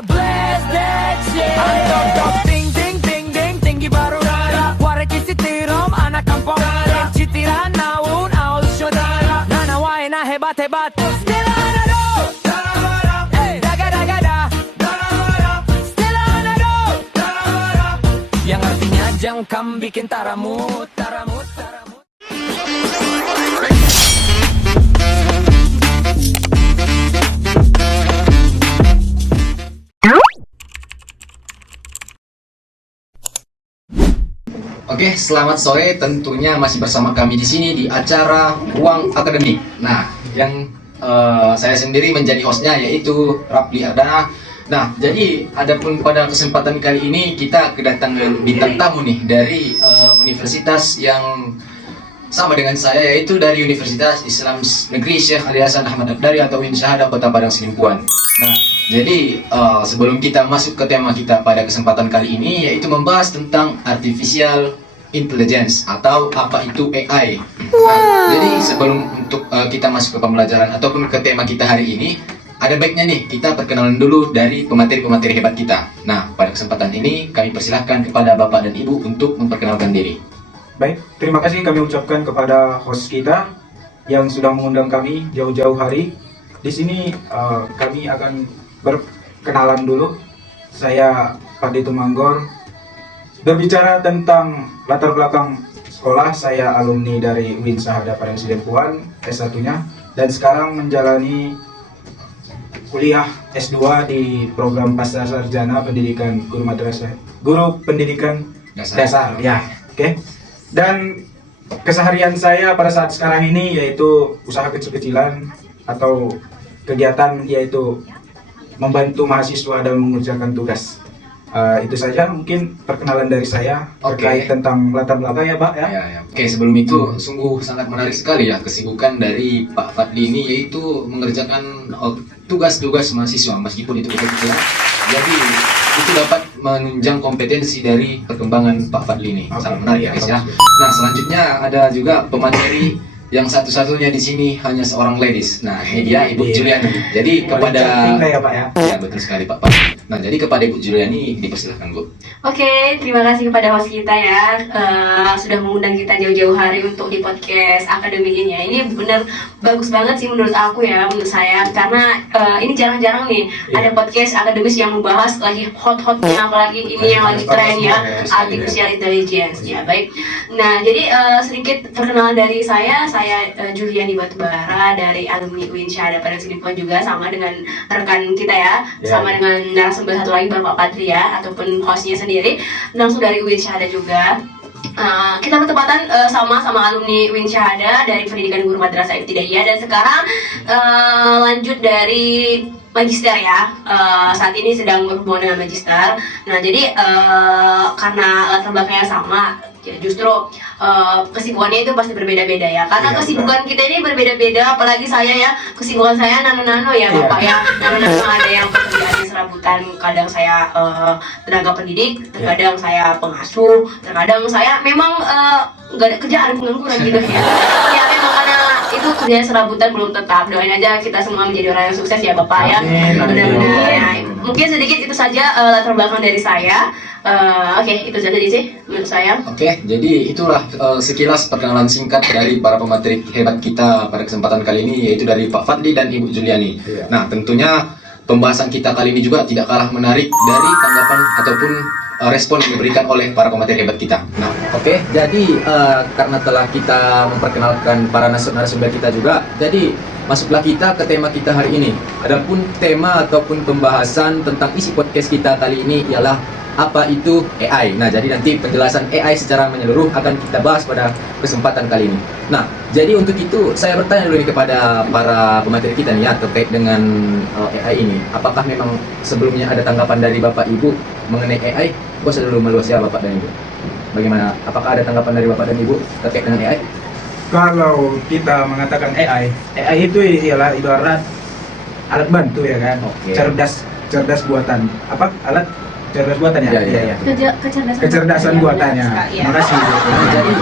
to blast that shit. Dog dog ding ding ding ding tinggi baru Wara kisi tirom anak kampung Citiran naun aus syodara Nana waina hebat hebat Stila anado Daga daga da Stila anado Yang artinya jangkam bikin taramut taramut taramut. Oke, selamat sore. Tentunya masih bersama kami di sini di acara Ruang Akademik. Nah, yang saya sendiri menjadi hostnya yaitu Rapli Ardana. Nah, jadi adapun pada kesempatan kali ini kita kedatangan bintang tamu nih dari universitas yang sama dengan saya, yaitu dari Universitas Islam Negeri Syekh Ali Hasan Ahmad Abdari atau UIN Syahada Kota Padang Sidimpuan. Nah, jadi sebelum kita masuk ke tema kita pada kesempatan kali ini, yaitu membahas tentang artificial intelligence atau apa itu AI. Nah, jadi sebelum untuk kita masuk ke pembelajaran ataupun ke tema kita hari ini, ada baiknya nih kita perkenalan dulu dari pemateri-pemateri hebat kita. Nah, pada kesempatan ini kami persilahkan kepada Bapak dan Ibu untuk memperkenalkan diri. Baik, terima kasih kami ucapkan kepada host kita yang sudah mengundang kami jauh-jauh hari. Di sini kami akan berkenalan dulu. Saya Padi Tumanggor. Berbicara tentang latar belakang sekolah, saya alumni dari UIN Syahada Padang Sidimpuan S1-nya dan sekarang menjalani kuliah S2 di program Pasca Sarjana Pendidikan Guru Madrasah, Guru Pendidikan Dasar. Ya, oke. Dan keseharian saya pada saat sekarang ini yaitu usaha kecil-kecilan atau kegiatan yaitu membantu mahasiswa dalam mengerjakan tugas. Itu saja mungkin perkenalan dari saya terkait tentang latar belakang ya Pak ya. Oke, sebelum itu sungguh sangat menarik sekali ya kesibukan dari Pak Fadli ini, yaitu mengerjakan tugas-tugas mahasiswa meskipun itu kecil-kecilan. Jadi itu dapat menunjang kompetensi dari perkembangan Pak Fadli ini. Sangat menarik ya guys ya. Nah, selanjutnya ada juga pemateri yang satu-satunya di sini hanya seorang ladies. Nah, ini dia Ibu Juliani. Jadi kepada ya Pak ya. Ya, betul sekali Pak. Nah, jadi kepada Ibu Juliani dipersilahkan Bu. Oke, terima kasih kepada host kita ya, sudah mengundang kita jauh-jauh hari untuk di podcast akademik ini ya. Ini benar bagus banget sih menurut aku ya, menurut saya, karena ini jarang-jarang nih ada podcast akademis yang membahas lagi hot-hotnya, apalagi ini yang lagi tren ya, artificial intelligence ya. Baik, nah jadi sedikit perkenalan dari saya Juliani Batubara dari alumni UIN Syahada Padang Sidimpuan juga, sama dengan rekan kita ya, sama dengan narasumber satu lagi Bapak Patri ya, ataupun hostnya sendiri langsung dari UIN Syahada juga. Kita bertepatan sama alumni UIN Syahada dari Pendidikan Guru Madrasah Ibtidaiyah dan sekarang lanjut dari magister ya, saat ini sedang berhubungan dengan magister. Nah jadi karena latar belakangnya sama, ya justru kesibukannya itu pasti berbeda-beda ya, karena kesibukan kita ini berbeda-beda, apalagi saya ya, kesibukan saya nano-nano ya Bapak ya, nano-nano ada yang pekerjaannya serabutan, kadang saya tenaga pendidik, terkadang saya pengasuh, terkadang saya memang nggak ada kerjaan, pengangguran gitu ya. Ya memang karena itu kerjanya serabutan, belum tetap. Doain aja kita semua menjadi orang yang sukses ya Bapak ya. Benar-benar. Mungkin sedikit itu saja latar belakang dari saya. Oke, itu saja sih menurut saya. Oke, jadi itulah sekilas perkenalan singkat dari para pemateri hebat kita pada kesempatan kali ini, yaitu dari Pak Fadli dan Ibu Juliani. Nah, tentunya pembahasan kita kali ini juga tidak kalah menarik dari tanggapan ataupun respon yang diberikan oleh para pemateri hebat kita. Nah, oke, jadi karena telah kita memperkenalkan para narasumber kita juga, jadi masuklah kita ke tema kita hari ini. Adapun tema ataupun pembahasan tentang isi podcast kita kali ini ialah apa itu AI. Nah, jadi nanti penjelasan AI secara menyeluruh akan kita bahas pada kesempatan kali ini. Nah, jadi untuk itu saya bertanya dulu nih kepada para pemateri kita nih ya, terkait dengan AI ini. Apakah memang sebelumnya ada tanggapan dari Bapak Ibu mengenai AI? Gua dulu meluas ya Bapak dan Ibu. Bagaimana? Apakah ada tanggapan dari Bapak dan Ibu terkait dengan AI? Kalau kita mengatakan AI itu ialah ibarat alat bantu ya kan, cerdas buatan. Apa alat cerdas buatan ya? Iya. Kecerdasan buatannya. Iya. Terima kasih. Jadi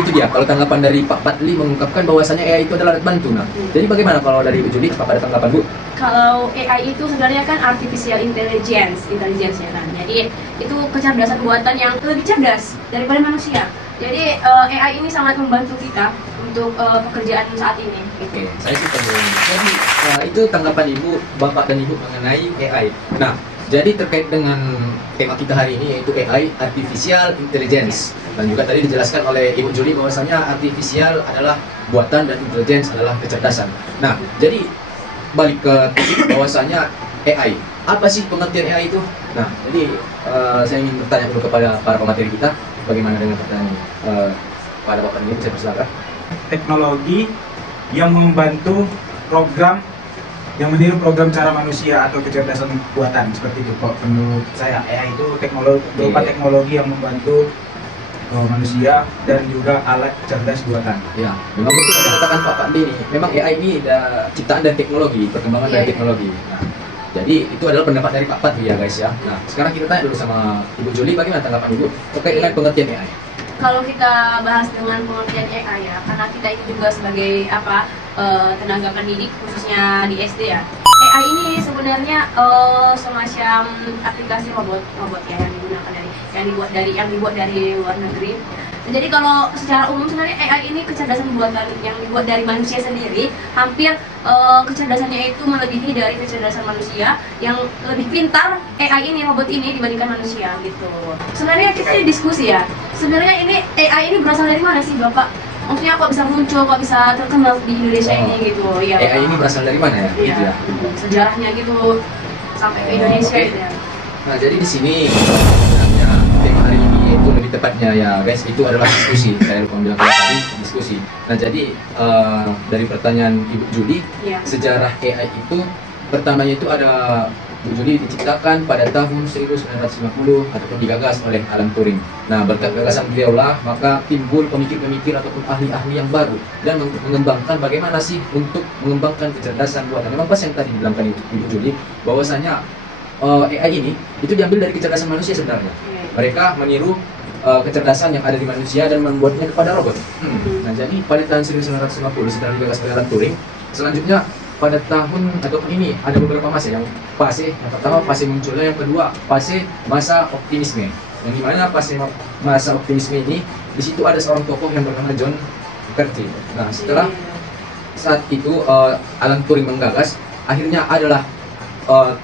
itu dia. Kalau tanggapan dari Pak Fadli mengungkapkan bahwasanya AI itu adalah alat bantu. Nah, jadi bagaimana kalau dari Bu Juli? Apa ada tanggapan Bu? Kalau AI itu sebenarnya kan artificial intelligence ya kan. Jadi itu kecerdasan buatan yang lebih cerdas daripada manusia. Jadi AI ini sangat membantu kita untuk pekerjaan saat ini. Oke, saya suka Bu. Jadi itu tanggapan Ibu, Bapak dan Ibu mengenai AI. Nah, jadi terkait dengan tema kita hari ini yaitu AI, Artificial Intelligence. Dan juga tadi dijelaskan oleh Ibu Juli bahwasanya artificial adalah buatan dan intelligence adalah kecerdasan. Nah, jadi balik ke topik bahwasanya AI. Apa sih pengertian AI itu? Nah, jadi saya ingin bertanya dulu kepada para pemateri kita, bagaimana dengan pertanyaan pada Bapak ini, saya persilakan. Teknologi yang membantu program yang meniru program cara manusia atau kecerdasan buatan seperti itu. Kok menurut saya AI itu berupa teknologi yang membantu manusia dan juga alat cerdas buatan. Ya, memang betul yang dikatakan Pak Fadli ini. Memang AI ini ada ciptaan dan teknologi, perkembangan dari teknologi. Nah, jadi itu adalah pendapat dari Pak Fadli ya guys ya. Nah, sekarang kita tanya dulu sama Ibu Juli, bagaimana tanggapan Ibu terkait dengan pengertian AI? Kalau kita bahas dengan pengertian AI ya, karena kita ini juga sebagai tenaga pendidik khususnya di SD ya. AI ini sebenarnya semacam aplikasi robot ya yang dibuat dari luar negeri. Jadi kalau secara umum sebenarnya AI ini kecerdasan buatan yang dibuat dari manusia sendiri, hampir kecerdasannya itu melebihi dari kecerdasan manusia, yang lebih pintar AI ini, robot ini dibandingkan manusia gitu. Sebenarnya kita diskusi ya, sebenarnya ini AI ini berasal dari mana sih Bapak? Maksudnya kok bisa muncul, kok bisa terkenal di Indonesia ini gitu ya? AI ini berasal dari mana ya? Iya, Gitu ya. sejarahnya gitu sampai ke Indonesia gitu ya. Nah, jadi di sini sebenarnya tema hari ini itu lebih tepatnya ya guys, itu adalah diskusi. Saya lupa bilang tadi, diskusi. Nah, jadi dari pertanyaan Ibu Juli, sejarah AI itu pertamanya itu ada Bu Juli diciptakan pada tahun 1950 ataupun digagas oleh Alan Turing. Nah, berkat gagasan beliau lah maka timbul pemikir-pemikir ataupun ahli-ahli yang baru dan mengembangkan bagaimana sih untuk mengembangkan kecerdasan buatan. Memang pas yang tadi dibilangkan Ibu Juli bahwasanya AI ini itu diambil dari kecerdasan manusia sebenarnya. Mereka meniru kecerdasan yang ada di manusia dan membuatnya kepada robot. Nah, jadi pada tahun 1950 setelah digagas oleh Alan Turing, selanjutnya pada tahun ataupun ini ada beberapa fase. Yang pertama fase munculnya, yang kedua fase masa optimisme. Yang dimana fase masa optimisme ini di situ ada seorang tokoh yang bernama John McCarthy. Nah, setelah saat itu Alan Turing menggagas, akhirnya adalah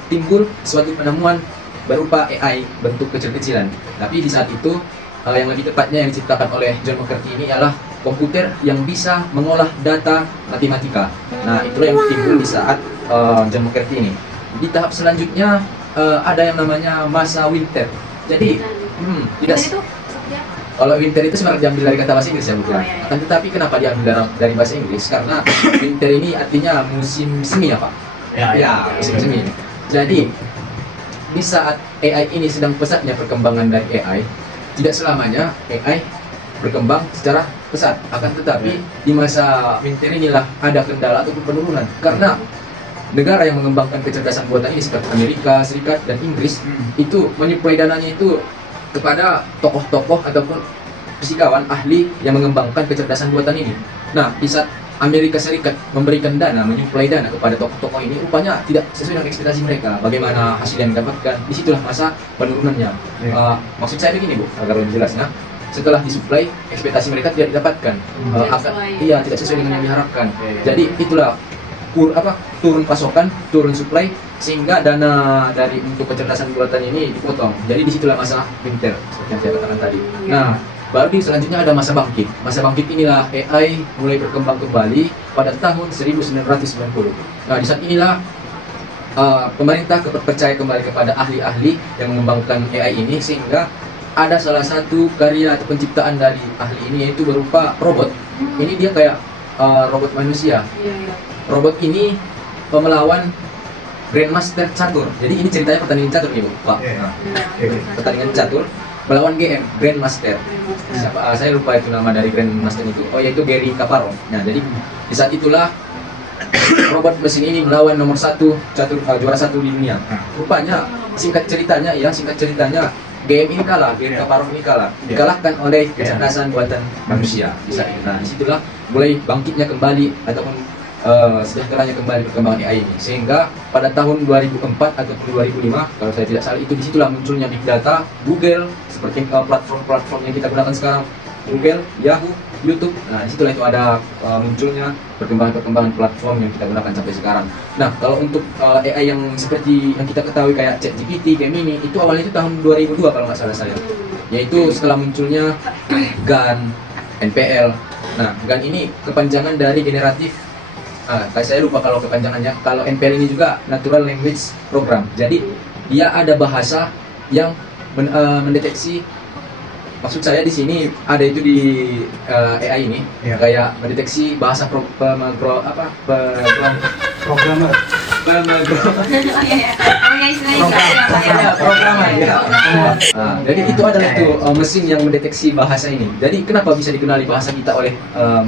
timbul suatu penemuan berupa AI bentuk kecil-kecilan. Tapi di saat itu yang lebih tepatnya yang diciptakan oleh John McCarthy ini adalah komputer yang bisa mengolah data matematika. Nah, itulah yang timbul di saat John McCarthy ini. Di tahap selanjutnya ada yang namanya masa winter. Jadi kalau winter itu sebenarnya diambil dari kata bahasa Inggris ya Bu. Akan tetapi kenapa diambil dari bahasa Inggris? Karena winter ini artinya musim semi ya Pak. Ya, musim semi. Jadi di saat AI ini sedang pesatnya perkembangan dari AI, tidak selamanya AI berkembang secara pesat. Akan tetapi di masa winter inilah ada kendala ataupun penurunan karena negara yang mengembangkan kecerdasan buatan ini seperti Amerika Serikat dan Inggris itu menyuplai dananya itu kepada tokoh-tokoh ataupun fisikawan ahli yang mengembangkan kecerdasan buatan ini. Nah, di saat Amerika Serikat memberikan dana, menyuplai dana kepada tokoh-tokoh ini, rupanya tidak sesuai dengan ekspektasi mereka. Bagaimana hasil yang didapatkan? Disitulah masa penurunannya. Maksud saya begini Bu, agar lebih jelas. Nah, setelah disuplai, ekspektasi mereka tidak didapatkan. Tidak sesuai dengan yang diharapkan. Jadi itulah turun pasokan, turun suplai, sehingga dana dari untuk kecerdasan buatan ini dipotong. Jadi disitulah masalah winter, seperti yang saya katakan tadi. Nah, baru selanjutnya ada masa bangkit. Masa bangkit inilah AI mulai berkembang kembali pada tahun 1990. Nah, di saat inilah pemerintah percaya kembali kepada ahli-ahli yang mengembangkan AI ini, sehingga ada salah satu karya atau penciptaan dari ahli ini yaitu berupa robot. Ini dia kayak robot manusia. Robot ini melawan Grandmaster catur. Jadi ini ceritanya pertandingan catur nih Bu, Pak. Pertandingan catur melawan GM, Grandmaster. Saya lupa itu nama dari Grandmaster itu. Oh, yaitu Gary Kasparov. Nah, jadi di saat itulah robot mesin ini melawan nomor 1 juara 1 di dunia. Rupanya singkat ceritanya game ini kalah, game Kaparov ini kalah, dikalahkan oleh kecerdasan buatan manusia. Nah, disitulah mulai bangkitnya kembali ataupun sejahteranya kembali perkembangan AI ini. Sehingga pada tahun 2004 atau 2005, kalau saya tidak salah, itu disitulah munculnya big data, Google, seperti platform-platform yang kita gunakan sekarang, Google, Yahoo, YouTube. Nah, disitulah itu ada munculnya perkembangan platform yang kita gunakan sampai sekarang. Nah, kalau untuk AI yang seperti yang kita ketahui kayak ChatGPT, Gemini, itu awalnya itu tahun 2002 kalau nggak salah saya. Yaitu setelah munculnya GAN, NPL. Nah, GAN ini kepanjangan dari generatif. Saya lupa kalau kepanjangannya. Kalau NPL ini juga Natural Language Program. Jadi dia ada bahasa yang mendeteksi. Maksud saya di sini ada itu di AI ini kayak mendeteksi bahasa programmer. Jadi itu adalah itu mesin yang mendeteksi bahasa ini. Jadi kenapa bisa dikenali bahasa kita oleh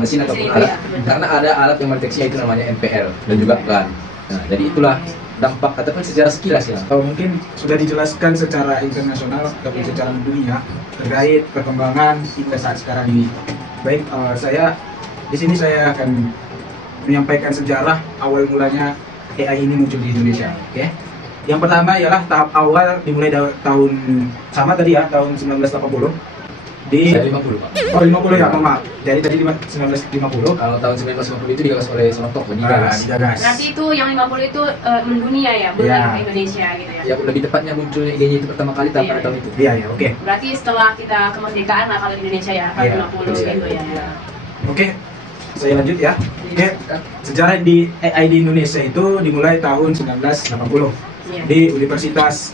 mesin ataupun alat? Karena ada alat yang mendeteksi itu namanya NPL dan juga GAN. Nah, jadi itulah dampak ataupun sejarah sekilas ya. Mungkin sudah dijelaskan secara internasional ataupun secara dunia terkait perkembangan kita saat sekarang ini. Baik, di sini saya akan menyampaikan sejarah awal mulanya AI ini muncul di Indonesia. Oke. Yang pertama ialah tahap awal dimulai tahun sama tadi ya, tahun 1980 di 50 Pak. Oh 50 ya, maaf. Jadi tadi 1950. Kalau tahun 1950 itu digagas oleh Sonotok, digagas. Berarti itu yang 50 itu mendunia ya, bukan ke Indonesia gitu ya. Ya, lebih tepatnya munculnya idenya itu pertama kali pada tahun itu. Iya, oke. Berarti setelah kita kemerdekaan lah kalau di Indonesia ya, tahun 50 gitu ya. Oke. Saya lanjut ya. Oke. Sejarah di AI di Indonesia itu dimulai tahun 1980 di Universitas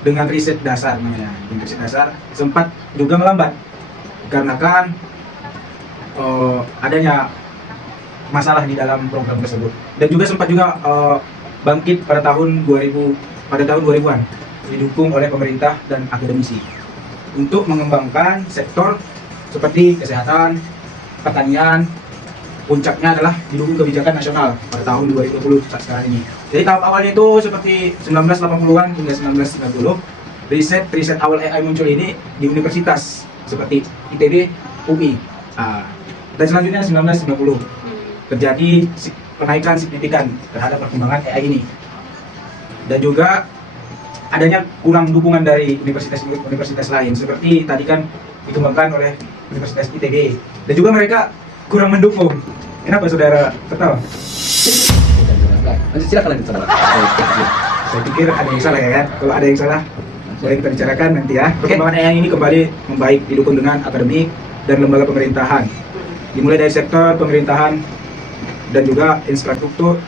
dengan riset dasar namanya. Riset dasar sempat juga melambat karena kan adanya masalah di dalam program tersebut, dan juga sempat juga bangkit pada tahun 2000-an didukung oleh pemerintah dan akademisi untuk mengembangkan sektor seperti kesehatan, pertanian. Puncaknya adalah didukung kebijakan nasional pada tahun 2020 saat sekarang ini. Jadi tahap awalnya itu seperti 1980-an hingga 1990, riset awal AI muncul ini di universitas seperti ITB, UI. Dan selanjutnya 1990 terjadi kenaikan signifikan terhadap perkembangan AI ini. Dan juga adanya kurang dukungan dari universitas lain, seperti tadi kan dikembangkan oleh Universitas ITB. Dan juga mereka kurang mendukung. Kenapa saudara ketawa? Silakan lanjut saudara. Saya pikir ada yang salah ya kan? Kalau ada yang salah, boleh kita bicarakan nanti ya. Perkembangan AI ini kembali membaik didukung dengan akademik dan lembaga pemerintahan. Dimulai dari sektor pemerintahan dan juga infrastruktur.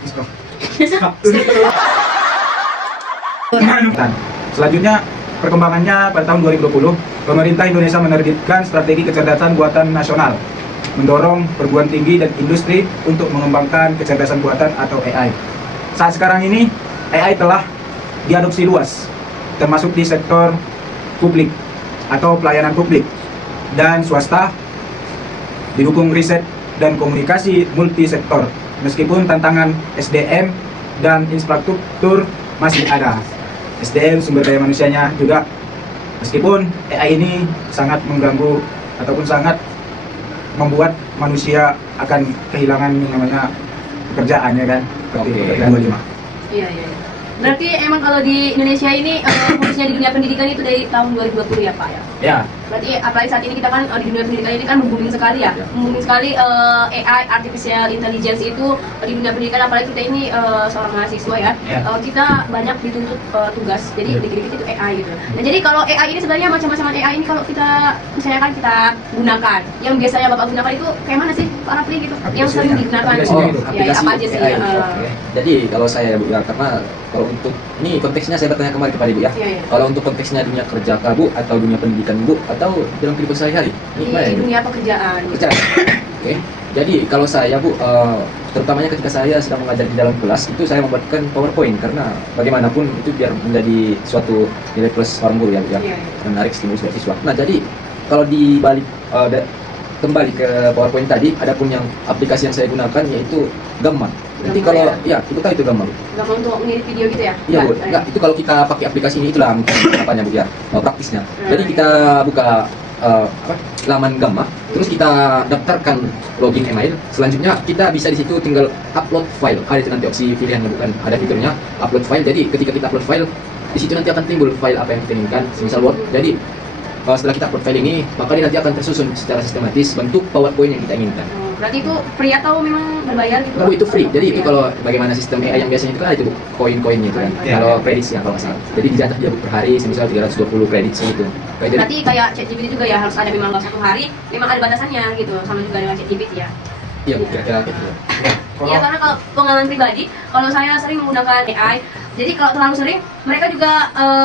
Selanjutnya perkembangannya pada tahun 2020, pemerintah Indonesia menerbitkan strategi kecerdasan buatan nasional, mendorong perguruan tinggi dan industri untuk mengembangkan kecerdasan buatan atau AI. Saat sekarang ini, AI telah diadopsi luas, termasuk di sektor publik atau pelayanan publik dan swasta, didukung riset dan komunikasi multisektor. Meskipun tantangan SDM dan infrastruktur masih ada. SDM, sumber daya manusianya juga, meskipun AI ini sangat mengganggu ataupun sangat membuat manusia akan kehilangan yang namanya pekerjaan ya kan, seperti pekerjaan lima. Iya. Berarti emang kalau di Indonesia ini khususnya di dunia pendidikan itu dari tahun 2020 ya Pak ya? Ya. Berarti apalagi saat ini kita kan di dunia pendidikan ini kan booming sekali ya, booming sekali AI, artificial intelligence itu di dunia pendidikan, apalagi kita ini seorang mahasiswa ya, kita banyak dituntut tugas, jadi dikit-dikit itu AI gitu. Nah jadi kalau AI ini sebenarnya macam-macam AI ini kalau kita misalnya kan kita gunakan, yang biasanya Bapak gunakan itu kayak mana sih Pak Rafli gitu? Yang sering digunakan ya apa aja sih? Jadi kalau saya Bu ya, karena kalau untuk ini konteksnya saya bertanya kembali kepada Ibu ya. Kalau untuk konteksnya dunia kerja Bu atau dunia pendidikan Bu atau dalam kehidupan sehari-hari? Di dunia pekerjaan. Oke. Jadi kalau saya Bu, terutamanya ketika saya sedang mengajar di dalam kelas itu saya membuatkan PowerPoint karena bagaimanapun itu biar menjadi suatu nilai plus orang guru ya, menarik stimulus buat siswa. Nah jadi kalau dibalik kembali ke PowerPoint tadi, adapun yang aplikasi yang saya gunakan yaitu Gamma. Nanti kalau ya itu kan itu gampang. Gampang untuk mengedit video gitu ya? Iya Bu, enggak itu kalau kita pakai aplikasi ini itulah apanya Bu ya, praktisnya. Jadi kita buka laman Gamma, terus kita daftarkan login email. Selanjutnya kita bisa di situ tinggal upload file. Ada itu nanti opsi pilihannya, bukan ada fiturnya upload file. Jadi ketika kita upload file, di situ nanti akan timbul file apa yang kita inginkan, misal Word. Jadi setelah kita upload file ini, maka dia nanti akan tersusun secara sistematis bentuk PowerPoint yang kita inginkan. Berarti itu free atau memang berbayar gitu? Oh itu free. Jadi itu kalau bagaimana sistem AI yang biasanya itu kan ada itu koin-koinnya itu kan. Kalau kredit ya kalau nggak salah. Jadi dijatah dia per hari, semisal 320 kredit segitu. Berarti kayak ChatGPT juga ya harus ada memang nggak 1 hari, memang ada batasannya gitu. Sama juga dengan ChatGPT ya. Iya, kira-kira gitu. Iya, karena kalau pengalaman pribadi, kalau saya sering menggunakan AI, jadi kalau terlalu sering, mereka juga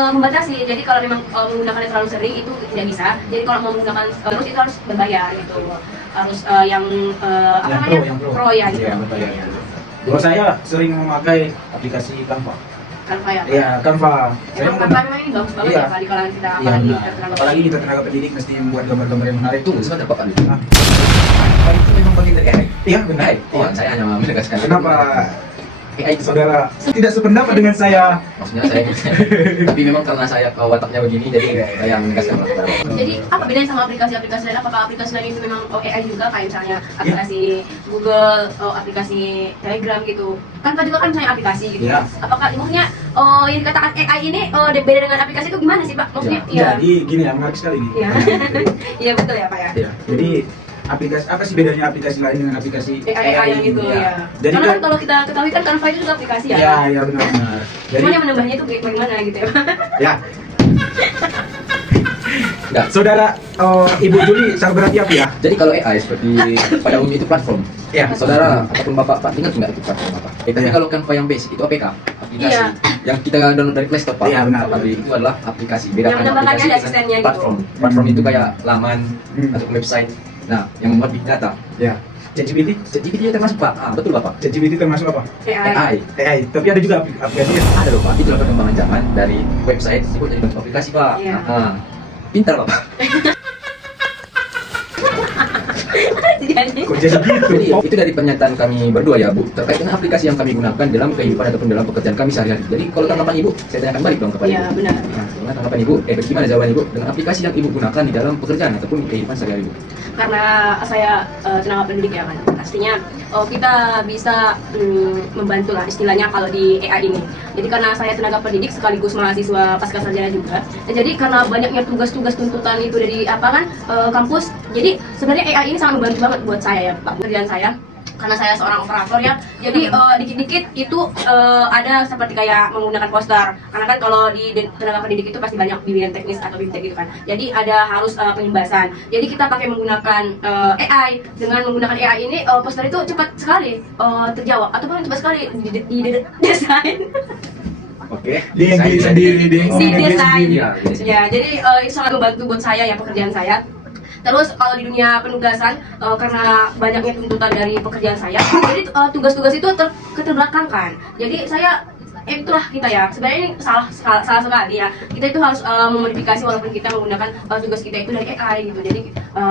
membatasi. Jadi kalau memang menggunakannya terlalu sering itu tidak bisa. Jadi kalau mau menggunakan terus itu harus berbayar gitu. Harus yang apa namanya? Pro ya gitu. Iya, berbayar. Kalau saya sering memakai aplikasi Canva. Canva ya. Iya, Canva. Saya Emang Canva memang ini bagus banget Iya. ya Pak, di kalangan kita, Iya, apalagi benar. kita tenaga Apalagi kita tenaga pendidik mesti membuat gambar-gambar yang menarik. Tunggu sebentar Pak Adi. Ah. Apa itu memang bagian dari AI? Iya, benar. AI. Oh, saya hanya menegaskan. Kenapa AI itu saudara tidak sependapat dengan saya? maksudnya saya tapi memang karena saya wataknya begini jadi saya menegaskan kepada Bapak. Jadi apa bedanya sama aplikasi-aplikasi lain? Apakah aplikasi lain itu memang AI juga kayak misalnya aplikasi Google, aplikasi Telegram gitu? Kan juga kan misalnya aplikasi gitu. Iya. Apakah maksudnya yang dikatakan AI ini beda dengan aplikasi itu gimana sih Pak? Maksudnya Jadi gini ya, menarik sekali nih. Iya. Iya betul ya Pak ya. Iya. Jadi aplikasi apa sih bedanya aplikasi lain dengan aplikasi AI yang gitu ya. Jadi Karena kan kan, kalau kita ketahui kan Canva itu juga aplikasi ya. ya, ya benar-benar. Jadi Cuman yang menambahnya itu bagaimana gitu ya Pak? ya, Enggak. saudara Ibu Juli sangat berhati-hati ya. Jadi kalau AI seperti pada umumnya itu platform. Ya. Saudara ataupun Bapak ingat nggak itu platform apa? Tapi Iya. kalau Canva yang basic itu APK, aplikasi Iya. yang kita download dari Play Store Pak. Iya, benar. Tapi itu adalah aplikasi. Bedakan Yang menambahkannya aplikasi ada dengan asistennya gitu. platform. Platform itu kayak laman Hmm. atau website. Nah, yang membuat big data. Ya. ChatGPT, ChatGPT itu termasuk Pak. Betul Bapak. ChatGPT termasuk apa? AI. AI. Tapi ada juga aplikasinya. Ada loh Pak. Itu adalah perkembangan zaman dari website itu jadi bentuk aplikasi Pak. Iya. Nah, pintar Bapak. Jadi Kok jadi gitu? Jadi itu dari pernyataan kami berdua ya Bu, terkait dengan aplikasi yang kami gunakan dalam kehidupan ataupun dalam pekerjaan kami sehari-hari. Jadi kalau tanggapan Ibu, saya tanyakan balik dong kepada Iya Ibu. benar. Nah, gimana tanggapan Ibu? Bagaimana jawaban Ibu dengan aplikasi yang Ibu gunakan di dalam pekerjaan ataupun kehidupan sehari-hari Ibu? Karena saya tenaga pendidik ya kan, pastinya kita bisa membantu lah istilahnya kalau di AI ini. Jadi karena saya tenaga pendidik sekaligus mahasiswa pasca sarjana juga, jadi karena banyaknya tugas-tugas tuntutan itu dari apa kan kampus, jadi sebenarnya AI ini sangat membantu banget buat saya ya Pak, pekerjaan saya. Karena saya seorang operator ya, jadi dikit-dikit itu ada seperti kayak menggunakan poster. Karena kan kalau di tenaga pendidik itu pasti banyak bimbingan teknis atau bimtek gitu kan. Jadi ada harus penyembasan. Jadi kita pakai menggunakan AI. Dengan menggunakan AI ini poster itu cepat sekali terjawab ataupun cepat sekali di desain. Oke. Dia yang diri sendiri, dia yang Di dia desain. sendiri. Ya, jadi itu sangat membantu buat saya ya pekerjaan saya. Terus kalau di dunia penugasan karena banyaknya tuntutan dari pekerjaan saya, jadi tugas-tugas itu keterbelakangkan. Jadi saya itulah kita ya sebenarnya ini salah sekali ya, kita itu harus memodifikasi walaupun kita menggunakan tugas kita itu dari AI gitu. Jadi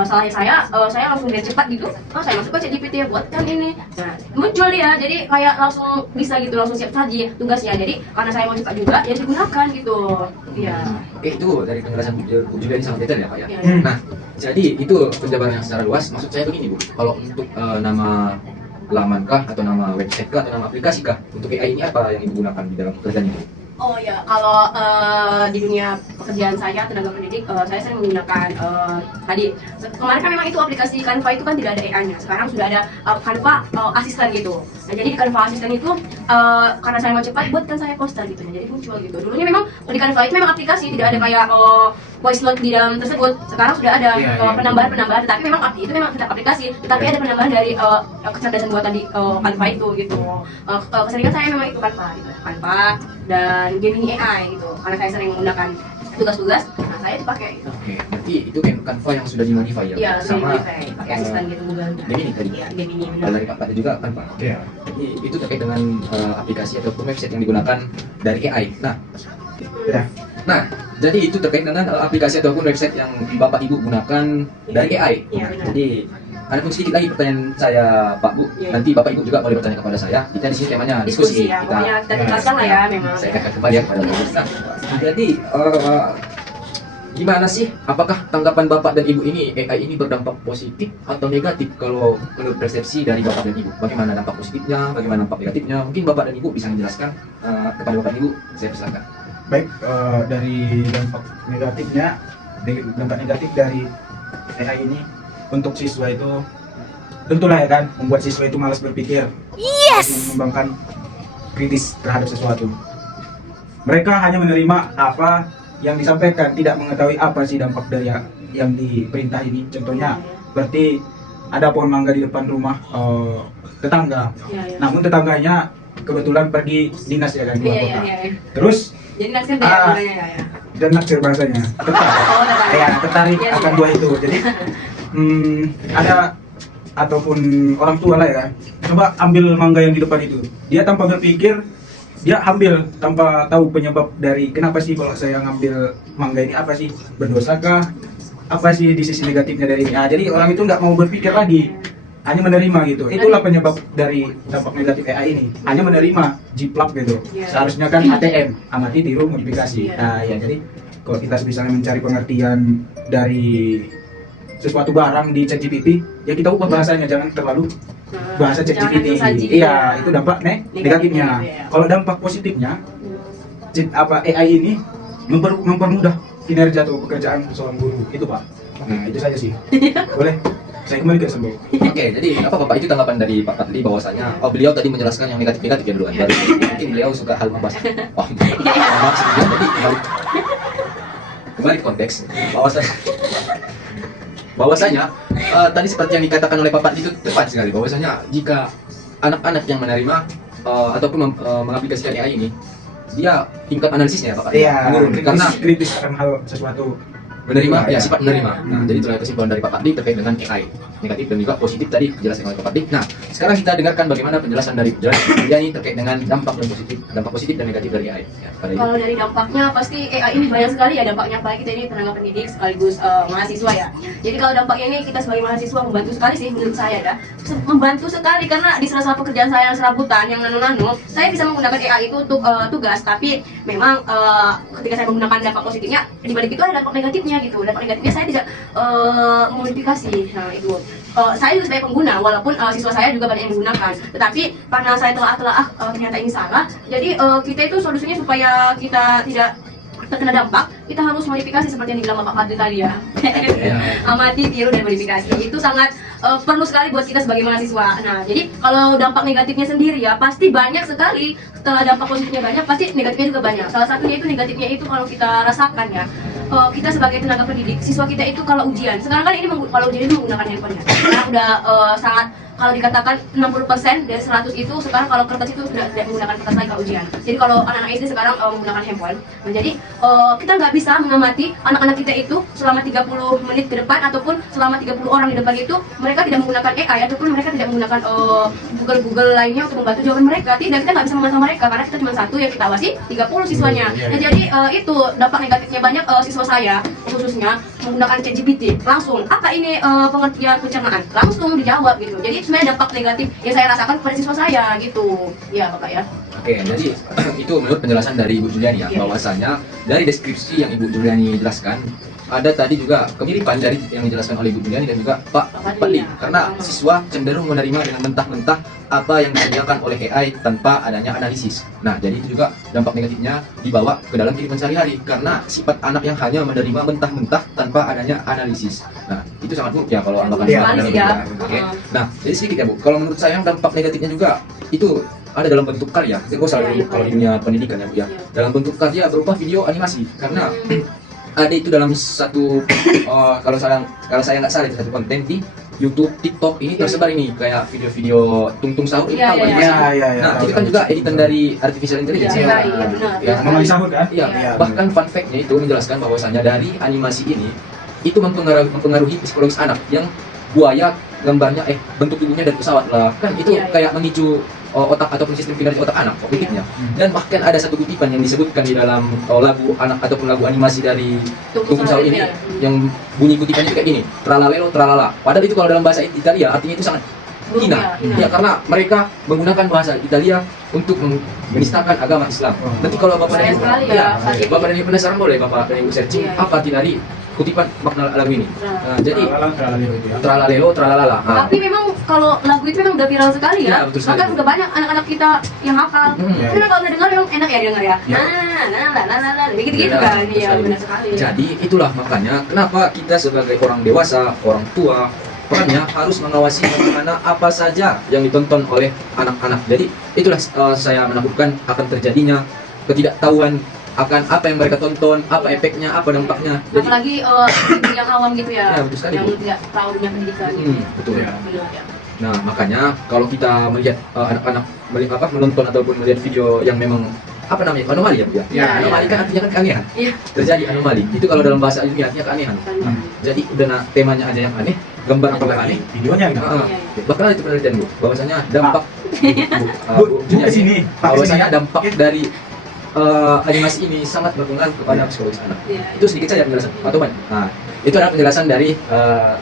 salahnya saya langsung biar cepat gitu, saya masuk ke ChatGPT ya buatkan ini, nah muncul dia, jadi kayak langsung bisa gitu, langsung siap saji tugasnya. Jadi karena saya mau cepat juga ya digunakan gitu ya. Oke, itu dari penjelasan Bu Julia ini sangat detail ya Pak ya. Ya. Nah, jadi itu penjabaran yang secara luas. Maksud saya begini Bu, kalau untuk nama laman kah atau nama website kah atau nama aplikasi kah untuk AI ini apa yang Ibu gunakan di dalam pekerjaan itu? Oh ya, kalau di dunia pekerjaan saya tenaga pendidik, saya sering menggunakan tadi kemarin kan memang itu aplikasi Canva itu kan tidak ada AI-nya. Sekarang sudah ada Canva asisten gitu. Nah jadi di Canva asisten itu karena saya mau cepat buatkan saya poster gitu. Nah, jadi muncul gitu. Dulunya memang di Canva itu memang aplikasi, tidak ada kayak voice note di dalam tersebut. Sekarang sudah ada penambahan-penambahan, tetapi memang itu memang tetap aplikasi, tetapi ada penambahan dari kecerdasan buatan di Canva itu gitu. Keseringan saya memang itu Canva gitu. Canva dan Gemini AI gitu, karena saya sering menggunakan tugas-tugas, nah saya dipakai gitu. Oke, berarti itu kan Canva yang sudah dimodify ya? Iya, Sama pakai asisten gitu Google. Gemini tadi? Iya, Gemini Kalau benar. dari Pak Pada juga Canva? Iya. Jadi itu terkait dengan aplikasi ataupun website yang digunakan dari AI. Ya. Nah, jadi itu terkait dengan aplikasi ataupun website yang Bapak Ibu gunakan dari AI. Iya, benar. Jadi ada pun sedikit lagi pertanyaan saya Pak Bu. Iya. Nanti Bapak Ibu juga boleh bertanya kepada saya. Kita di sini temanya diskusi. Diskusi ya, pokoknya kita tuntaskan lah ya memang. Saya akan kembali ya kepada Bapak. Nah, jadi gimana sih? Apakah tanggapan Bapak dan Ibu ini AI ini berdampak positif atau negatif kalau menurut persepsi dari Bapak dan Ibu? Bagaimana dampak positifnya? Bagaimana dampak negatifnya? Mungkin Bapak dan Ibu bisa menjelaskan kepada Bapak dan Ibu. Saya persilakan. Baik, dari dampak negatif dari AI ini untuk siswa itu tentulah ya kan membuat siswa itu malas berpikir, mengembangkan kritis terhadap sesuatu. Mereka hanya menerima apa yang disampaikan, tidak mengetahui apa sih dampak dari yang diperintah ini. Contohnya berarti ada pohon mangga di depan rumah tetangga, namun tetangganya kebetulan pergi dinas ya kan keluar kota. Terus Jadi naksir deh ya. dan naksir bahasanya tertarik akan buah itu. Jadi ada ataupun orang tua lah ya, coba ambil mangga yang di depan itu. Dia tanpa berpikir, dia ambil tanpa tahu penyebab dari kenapa sih kalau saya ngambil mangga ini, apa sih, berdosakah, apa sih di sisi negatifnya dari ini. Nah, jadi orang itu nggak mau berpikir lagi, hanya menerima gitu. Itulah penyebab dari dampak negatif AI ini, hanya menerima, jiplak gitu. Seharusnya kan ATM, amati, tiru, modifikasi. Nah ya, jadi kalau kita misalnya mencari pengertian dari sesuatu barang di ChatGPT, ya kita ubah bahasanya, jangan terlalu bahasa ChatGPT. Iya, itu dampak negatifnya. Kalau dampak positifnya, AI ini mempermudah kinerja atau pekerjaan seorang guru. Itu Pak. Nah, itu saja sih. Boleh? Saya kembali ke Sembo. Oke, jadi apa Bapak itu tanggapan dari Pak Fadli bahwasanya beliau tadi menjelaskan yang negatif-negatif ya duluan. Baru mungkin beliau suka hal membahas. Oh, maksudnya jadi kembali ke konteks bahwasanya tadi seperti yang dikatakan oleh Pak Fadli itu tepat sekali, bahwasanya jika anak-anak yang menerima ataupun mengaplikasikan AI ini, dia tingkat analisisnya Pak Fadli menurun karena kritis akan hal sesuatu. Menerima, ya sifat menerima. Nah, jadi itulah kesimpulan dari Pak Fadli terkait dengan AI, negatif dan juga positif tadi dijelaskan oleh Pak Fadli. Nah, sekarang kita dengarkan bagaimana penjelasan dari Juliani terkait dengan dampak positif dan negatif dari AI. Ya, kalau dari dampaknya pasti AI ini banyak sekali ya dampaknya, apalagi kita ini tenaga pendidik sekaligus mahasiswa ya. Jadi kalau dampaknya ini kita sebagai mahasiswa membantu sekali sih menurut saya ya. Membantu sekali karena di salah satu pekerjaan saya yang serabutan yang nano-nano, saya bisa menggunakan AI itu untuk tugas, tapi memang ketika saya menggunakan dampak positifnya, di balik itu ada dampak negatifnya gitu. Dampak negatifnya saya tidak modifikasi. Nah itu saya juga sebagai pengguna, walaupun siswa saya juga banyak yang menggunakan, tetapi karena saya telah ternyata ini salah, jadi kita itu solusinya supaya kita tidak terkena dampak, kita harus modifikasi seperti yang dibilang Bapak Fadli tadi ya. Amati, tiru, dan modifikasi itu sangat perlu sekali buat kita sebagai mahasiswa. Nah, jadi kalau dampak negatifnya sendiri ya pasti banyak sekali. Setelah dampak positifnya banyak, pasti negatifnya juga banyak. Salah satunya itu negatifnya itu kalau kita rasakan ya, kita sebagai tenaga pendidik, siswa kita itu kalau ujian, sekarang kan ini kalau ujian itu menggunakan handphone ya. Sekarang udah sangat, kalau dikatakan 60% dari 100 itu sekarang kalau kertas itu sudah tidak menggunakan kertas lagi kalau ujian. Jadi kalau anak-anak SD sekarang menggunakan handphone. Nah, jadi kita nggak bisa mengamati anak-anak kita itu selama 30 menit ke depan ataupun selama 30 orang di depan itu mereka tidak menggunakan AI ataupun mereka tidak menggunakan Google lainnya untuk membantu jawaban mereka. Tidak, kita nggak bisa memantau mereka karena kita cuma satu yang kita awasi 30 siswanya. Nah, jadi itu dampak negatifnya banyak siswa saya khususnya menggunakan ChatGPT langsung. Apa ini pengertian pencernaan? Langsung dijawab gitu. Jadi sebenarnya dampak negatif yang saya rasakan kepada siswa saya gitu. Ya Bapak ya. Oke, jadi itu menurut penjelasan dari Ibu Juliani ya, bahwasanya dari deskripsi yang Ibu Juliani jelaskan, ada tadi juga kemiripan dari yang dijelaskan oleh Ibu Juliani dan juga Pak Fadli. Karena siswa cenderung menerima dengan mentah-mentah apa yang disediakan oleh AI tanpa adanya analisis. Nah, jadi itu juga dampak negatifnya dibawa ke dalam kehidupan sehari-hari karena sifat anak yang hanya menerima mentah-mentah tanpa adanya analisis. Nah, itu sangat buruk ya kalau anggapan ya. Oke. Nah, jadi sedikit ya Bu. Kalau menurut saya dampak negatifnya juga itu ada dalam bentuk karya. Kalau di dunia pendidikan ya Bu ya. Dalam bentuk karya berupa video animasi karena ada itu dalam satu kalau saya nggak salah itu satu konten di YouTube, TikTok ini tersebar ini kayak video-video tungtung sahur itu tahu animasi. Nah, itu kan juga editan dari artificial intelligence ya. Iya. Bahkan fun fact-nya itu menjelaskan bahwasanya dari animasi ini itu mempengaruhi psikologis anak yang buaya gambarnya bentuk tubuhnya dari pesawat lah kan itu Iya, iya. kayak memicu otak ataupun sistem kinerja otak anak kognitifnya. Dan bahkan ada satu kutipan yang disebutkan di dalam lagu anak ataupun lagu animasi dari Tunggu Sahur ini ya. yang bunyi kutipannya kayak gini, tralalelo tralala. Padahal itu kalau dalam bahasa Italia artinya itu sangat hina. Ya karena mereka menggunakan bahasa Italia untuk menistakan agama Islam. Nanti kalau Bapak dan Sayang Ibu, sekali ya, saat ini. Bapak dan Ibu penasaran boleh Bapak dan Ibu searching Iya, iya. apa arti dari kutipan makna lagu ini. Nah. Jadi Tralala itu ya. tralalelo tralalala. Tapi memang kalau lagu itu memang udah viral sekali Ya, ya. betul sekali. Bahkan udah banyak anak-anak kita yang hafal. Iya, Karena kalau udah dengar memang enak ya denger ya. Iya. Nah, gitu-gitu Benar, kan. betul Iya, sekali. benar sekali. Jadi itulah makanya kenapa kita sebagai orang dewasa, orang tua, perannya harus mengawasi bagaimana apa saja yang ditonton oleh anak-anak. Jadi itulah saya menakutkan akan terjadinya ketidaktahuan akan apa yang mereka tonton, apa efeknya, apa dampaknya. Jadi Apalagi ibu yang awam gitu ya. Ya, betul sekali, Yang Bu. tidak tahu dunia pendidikan gitu. betul ya. Benar ya. Nah makanya kalau kita melihat anak-anak menonton ataupun melihat video yang memang apa namanya anomali ya Bu ya. Iya, Anomali iya. kan artinya kan keanehan. Iya. Terjadi anomali. Itu kalau dalam bahasa ilmiah artinya keanehan. Jadi udah temanya aja yang aneh, gambarnya juga aneh. Videonya gitu. Heeh. Iya, iya. Bahkan itu penelitian Bu, bahwasanya dampak Bu, ke sini. bahwasanya dampak dari animasi ini sangat berpengaruh kepada psikologis anak. Iya. Itu sedikit saja penjelasan atau banyak. Nah, itu adalah penjelasan dari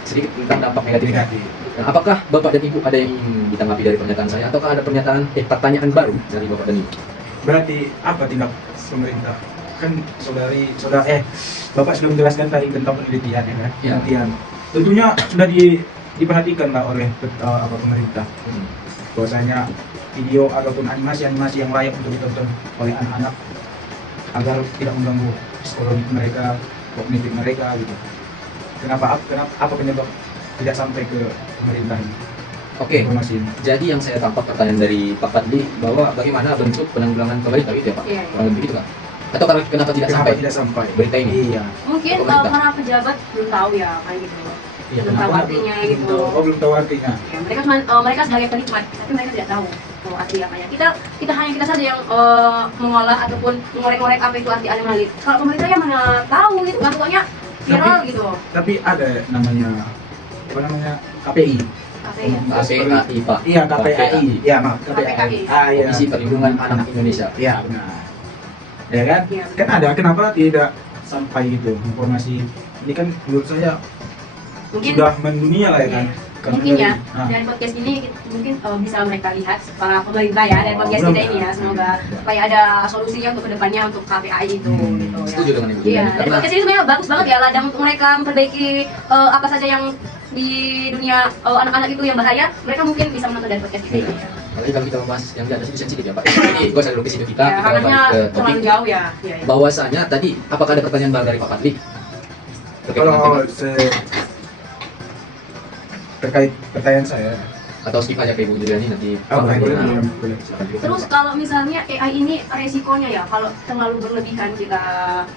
sedikit tentang dampak negatifnya. Negatif. Nah, apakah Bapak dan Ibu ada yang ingin ditanggapi dari pernyataan saya ataukah ada pertanyaan baru dari Bapak dan Ibu? Berarti apa tindak pemerintah? Kan Bapak sudah menjelaskan tadi tentang penelitian ya kan? Ya. Penelitian. Tentunya sudah diperhatikan lah oleh pemerintah. Bahwasanya video ataupun animasi yang layak untuk ditonton oleh anak-anak agar tidak mengganggu psikologi mereka, kognitif mereka gitu. Kenapa apa penyebab tidak sampai ke pemerintah ini? Oke. Informasi ini. Jadi yang saya tangkap pertanyaan dari Pak Fadli bahwa bagaimana bentuk penanggulangan pemerintah gitu ya Pak? Iya, iya. Kurang lebih gitu kan? Atau kenapa tidak Kenapa sampai tidak sampai? berita ini? Iya. Mungkin Pemerintah. para pejabat belum tahu ya kayak gitu. Iya, Belum tahu kenapa? artinya gitu. Belum tahu artinya. Ya, mereka cuma mereka sebagai penikmat, tapi mereka tidak tahu arti apanya. Kita hanya kita saja yang mengolah ataupun mengorek-ngorek apa itu arti anomali. Kalau pemerintah ya mana tahu gitu kan, pokoknya viral gitu. Tapi ada namanya KPI. KPI ya. KPAI Pak. Iya KPAI. Iya maaf KPAI. Iya. Komisi Perlindungan Anak Indonesia. Iya benar. Ya kan? Iya. Kan ada. Kenapa tidak sampai gitu informasi ini kan menurut saya Mungkin sudah mendunia lah ya kan? Iya. Karena Mungkin ya, Nah, dari podcast ini mungkin bisa mereka lihat para pemerintah ya dari podcast kita ini ya, semoga supaya ada solusinya untuk kedepannya untuk KPI itu gitu ya. Setuju dengan Ibu Iya, Juliani, dari karena podcast ini sebenarnya bagus banget ya ladang untuk mereka memperbaiki apa saja yang di dunia anak-anak itu yang bahaya, mereka mungkin bisa menonton dari podcast kita ini. Ya. apalagi kalau kita membahas yang di atas itu sensitif ya Pak. Ini gua dulu ke situ kita Ya, balik ranahnya ke terlalu topik. jauh ya. Iya, iya. Bahwasanya tadi apakah ada pertanyaan baru dari Pak Fadli? Terkait dengan kalau tema? terkait pertanyaan saya. Atau skip aja ke Ibu Juliani nanti. Boleh, boleh, Nah, boleh. silakan. Terus kalau misalnya AI ini resikonya ya, kalau terlalu berlebihan kita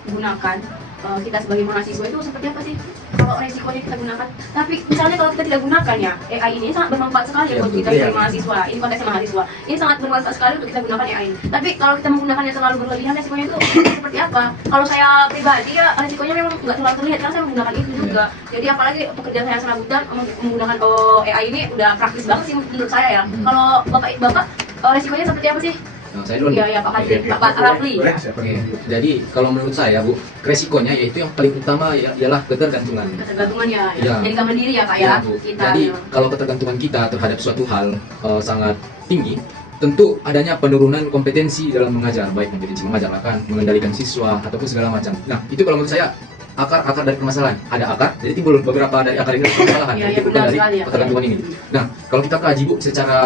gunakan, kita sebagai mahasiswa itu seperti apa sih? Kalau resikonya kita gunakan, tapi misalnya kalau kita tidak gunakan ya, AI ini sangat bermanfaat sekali Iya, buat betul. kita sebagai mahasiswa. Ini konteksnya mahasiswa. Ini sangat bermanfaat sekali untuk kita gunakan AI ini. Tapi kalau kita menggunakannya terlalu berlebihan, resikonya itu seperti apa? Kalau saya pribadi ya, resikonya memang nggak terlalu terlihat karena saya menggunakan itu juga. Jadi apalagi pekerjaan saya serabutan menggunakan AI ini udah praktis banget sih menurut saya ya. Kalau bapak resikonya seperti apa sih? Nah, saya dulu. Iya, iya, Pak Fadli. Pak Rafli. Boleh, siapa Oke, dulu? jadi kalau menurut saya Bu, resikonya yaitu yang paling utama ialah ketergantungan. Ketergantungan ya, Iya. jadi mandiri ya Pak Ya, ya. Bu. Kita Jadi kalau ketergantungan kita terhadap suatu hal sangat tinggi, tentu adanya penurunan kompetensi dalam mengajar, baik menjadi si mengajar akan mengendalikan siswa ataupun segala macam. Nah, itu kalau menurut saya akar dari permasalahan. Ada akar, jadi timbul beberapa dari akar ini permasalahan Iya, yang iya, timbul benar dari sekali ya, Pak. ketergantungan ini. Nah, kalau kita kaji Bu secara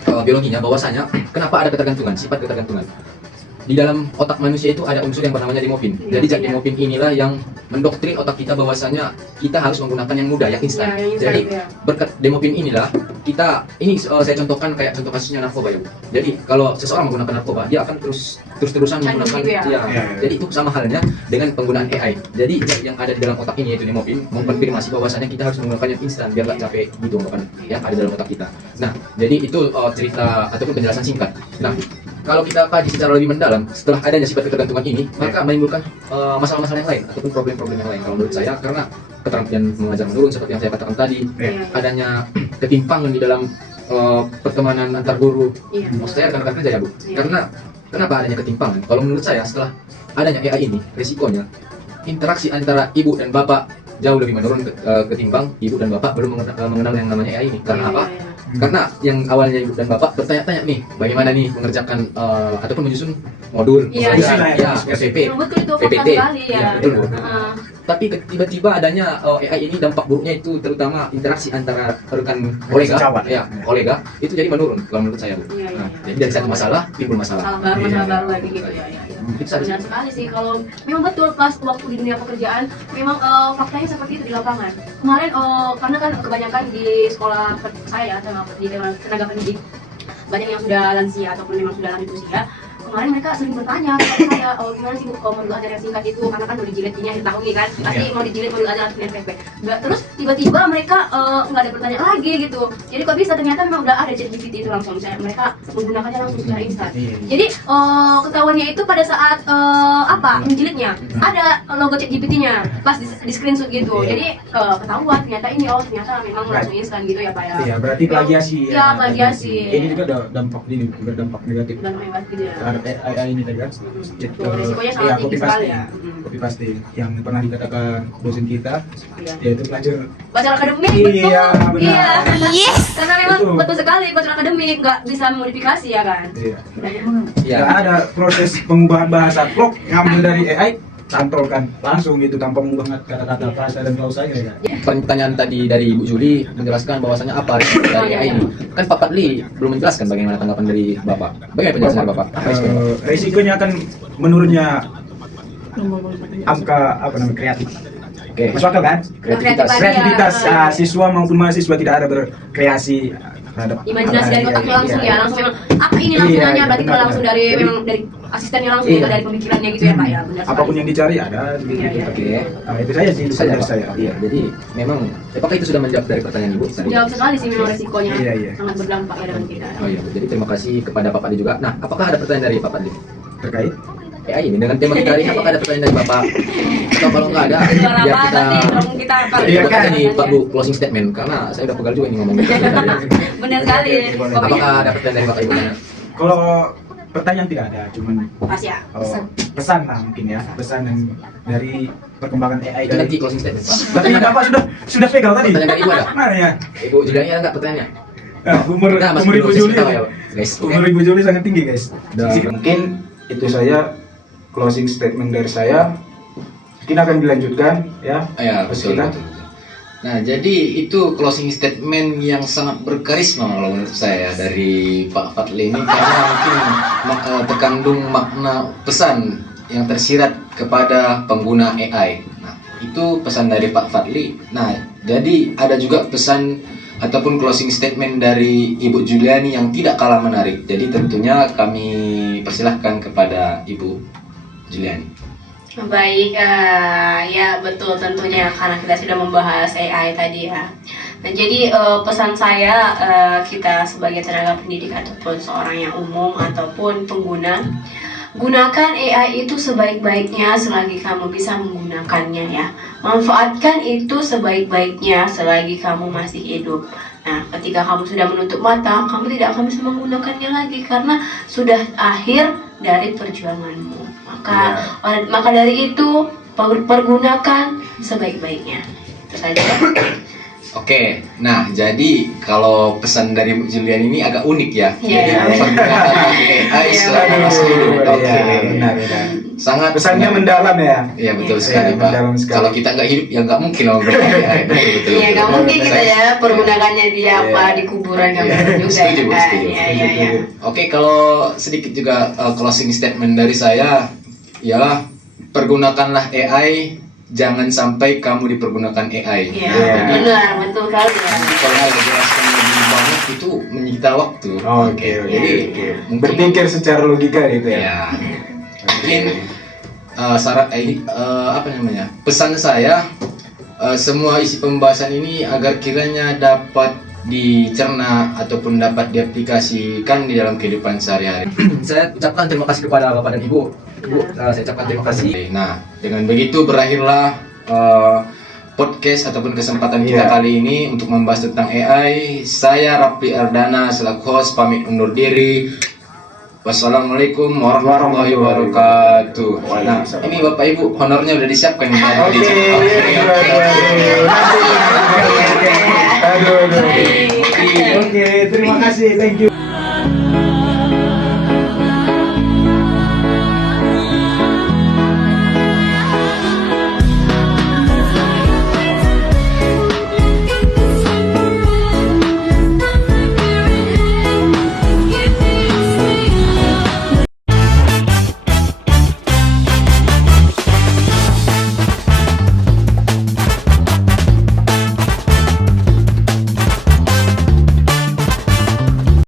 biologinya bahwasanya kenapa ada ketergantungan, sifat ketergantungan. Di dalam otak manusia itu ada unsur yang bernamanya demopin. Iya, Jadi zat iya. demopin inilah yang mendoktrin otak kita bahwasanya kita harus menggunakan yang mudah, yang instan. Iya, yang instan, Jadi iya. berkat demopin inilah kita saya contohkan kayak contoh kasusnya narkoba ya Bu. Jadi kalau seseorang menggunakan narkoba, dia akan terus-terusan Candu menggunakan gitu ya? iya. Iya. Jadi itu sama halnya dengan penggunaan AI. Jadi zat yang ada di dalam otak ini yaitu demopin mengkonfirmasi bahwasanya kita harus menggunakan yang instan biar nggak capek gitu kan yang ada dalam otak kita. Nah, jadi itu cerita ataupun penjelasan singkat. Nah, kalau kita kaji secara lebih mendalam, setelah adanya sifat ketergantungan ini, maka menimbulkan masalah-masalah yang lain ataupun problem-problem yang lain. Kalau menurut saya, karena keterampilan mengajar menurun seperti yang saya katakan tadi, adanya ketimpangan di dalam pertemanan antar guru. Maksud saya rekan-rekan kerja ya Bu. Karena kenapa adanya ketimpangan? Kalau menurut saya, setelah adanya AI ini, risikonya interaksi antara ibu dan bapak jauh lebih menurun ketimbang ibu dan bapak belum mengenal yang namanya AI ini. Karena apa? Karena yang awalnya ibu dan bapak bertanya-tanya nih, bagaimana nih mengerjakan ataupun menyusun modul, Iya, SPP, betul itu PPT, sekali ya. betul Bu. Tapi tiba-tiba adanya AI ini dampak buruknya itu terutama interaksi antara rekan kolega, kolega itu jadi menurun kalau menurut saya Bu. Nah, jadi dari satu masalah timbul masalah. Masalah baru lagi gitu ya. Benar sekali sih, kalau memang betul pas waktu di dunia pekerjaan memang faktanya seperti itu di lapangan. Kemarin karena kan kebanyakan di sekolah saya di tenaga pendidik banyak yang sudah lansia ataupun memang sudah lanjut usia. Kemarin mereka sering bertanya kepada saya, gimana sih Bu modul ajar yang singkat itu, karena kan udah dijilid ini akhir tahun nih kan, pasti mau dijilid modul ajar atau SPP. Terus tiba-tiba mereka nggak ada pertanyaan lagi gitu. Jadi kok bisa, ternyata memang udah ada ChatGPT itu langsung, mereka menggunakannya langsung secara instan. Jadi ketahuannya itu pada saat menjilidnya ada logo ChatGPT-nya pas di screenshot gitu. Jadi ketahuan ternyata ini ternyata memang langsung instan gitu ya Pak ya. Iya, berarti plagiasi. Iya, plagiasi. Ini juga ada dampak negatif. Dan hebat gitu ya. AI ini tadi kan. Risikonya sangat tinggi sekali ya. Copy paste yang pernah dikatakan dosen kita, yaitu belajar akademik, iya, betul. benar. Iya. Karena memang betul sekali belajar akademik nggak bisa modifikasi ya kan. Iya. Iya. Nggak ada proses pengubahan bahasa vlog ngambil dari AI, cantolkan langsung gitu tanpa mengubah kata-kata frasa dan klausanya ya kan. Pertanyaan tadi dari Ibu Juli menjelaskan bahwasanya apa risiko dari AI ini. Kan Pak Fadli belum menjelaskan bagaimana tanggapan dari Bapak. Bagaimana penjelasan dari Bapak? Risikonya akan menurunnya angka kreatif. Oke. Masuk akal kan? Kreativitas siswa maupun mahasiswa tidak ada berkreasi terhadap imajinasi dari otaknya langsung ya, langsung memang apa ini langsung nanya, berarti kalau langsung dari memang dari asistennya langsung juga dari pemikirannya gitu ya Pak ya, benar sekali. Apapun yang dicari ada gitu. Oke. Nah, itu saja sih dari saya. Iya, jadi memang apakah itu sudah menjawab dari pertanyaan Ibu tadi? Jauh sekali sih memang resikonya. Iya. Sangat berdampak ya dengan kita. Oh iya, jadi terima kasih kepada Pak Fadli juga. Nah, apakah ada pertanyaan dari Pak Fadli? Terkait AI ini dengan tema kita hari ini, apakah ada pertanyaan dari Bapak? Atau kalau nggak ada, Suara biar apa kita nanti kita Iya kan? ini Pak Bu closing statement karena saya udah pegal juga ini ngomong. benar sekali. Apakah ada pertanyaan dari Bapak Ibu? kalau pertanyaan tidak ada, cuman Pas ya. pesan lah mungkin ya, pesan yang dari perkembangan AI Itu nanti dari. closing statement. Pertanyaan Bapak sudah pegang tadi. Pertanyaan dari Ibu ada? Mana ya? Ibu Juliani ada nggak pertanyaannya? Umur Nah, masih umur belum Ibu sesi Juli, tahu ya, guys. umur Ibu Juli sangat tinggi guys. Mungkin itu saya closing statement dari saya. Mungkin akan dilanjutkan ya. Ya, betul, Kita. betul. Nah, jadi itu closing statement yang sangat berkarisma kalau menurut saya dari Pak Fadli ini, karena mungkin terkandung makna pesan yang tersirat kepada pengguna AI. Nah, itu pesan dari Pak Fadli. Nah, jadi ada juga pesan ataupun closing statement dari Ibu Juliani yang tidak kalah menarik. Jadi tentunya kami persilahkan kepada Ibu Juliani. Baik, ya betul tentunya karena kita sudah membahas AI tadi ya. Nah jadi pesan saya kita sebagai tenaga pendidik ataupun seorang yang umum ataupun pengguna, gunakan AI itu sebaik-baiknya selagi kamu bisa menggunakannya ya. Manfaatkan itu sebaik-baiknya selagi kamu masih hidup. Nah, ketika kamu sudah menutup mata, kamu tidak akan bisa menggunakannya lagi karena sudah akhir dari perjuanganmu. Maka dari itu pergunakan sebaik-baiknya. Itu saja. Oke, nah jadi kalau pesan dari Bu Julian ini agak unik ya. Iya. Jadi pergunakan AI selama masih hidup. Oke, benar. sangat Pesannya mendalam ya. Iya betul Iya, sekali Pak. mendalam sekali. Kalau kita nggak hidup ya nggak mungkin loh AI. Betul. Iya, nggak mungkin kita ya pergunakannya di apa Iya. di kuburan nggak Iya. mungkin juga. Setuju, Bu, kan? setuju. Iya. Oke, kalau sedikit juga closing statement dari saya, ya pergunakanlah AI, jangan sampai kamu dipergunakan AI. Iya, Jadi, benar, betul kali ya. kalau saya jelaskan lebih banyak itu menyita waktu. Oke. Jadi mungkin Berpikir secara logika gitu ya. ya mungkin apa namanya, pesan saya semua isi pembahasan ini agar kiranya dapat dicerna ataupun dapat diaplikasikan di dalam kehidupan sehari-hari. Saya ucapkan terima kasih kepada Bapak dan Ibu. Saya ucapkan terima kasih. Nah, dengan begitu berakhirlah podcast ataupun kesempatan kita kali ini untuk membahas tentang AI. Saya Rapi Ardana selaku host pamit undur diri. Wassalamualaikum warahmatullahi wabarakatuh. Nah, ini Bapak Ibu honornya udah disiapkan. Oke, terima kasih, thank you.